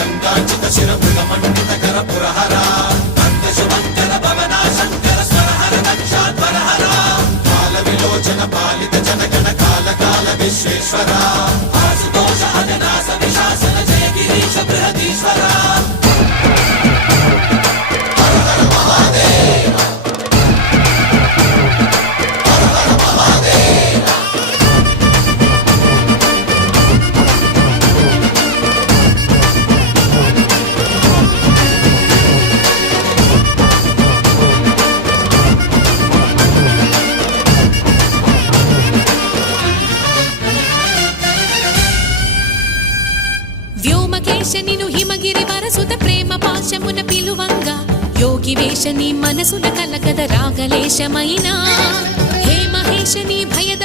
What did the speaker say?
గంగాచిత శిరమృగమండిత కర పురహర శుభంకర భవనా శంకర స్వరహర దక్షాధ్వరహర కాల విలోచన పాలిత జనగణ కాల కాల విశ్వేశ్వర ఆశుతోష అజనాస విశాసన జయ గిరీశ బృహదీశ్వర హర హర మహాదేవ హర హర మహాదేవ వ్యోమకేశనిను హిమగిరి వరసుత ప్రేమ పాశమున పిలువంగా యోగి వేషని మనసున కలకద రాగలేశమైనా హే మహేశని భయద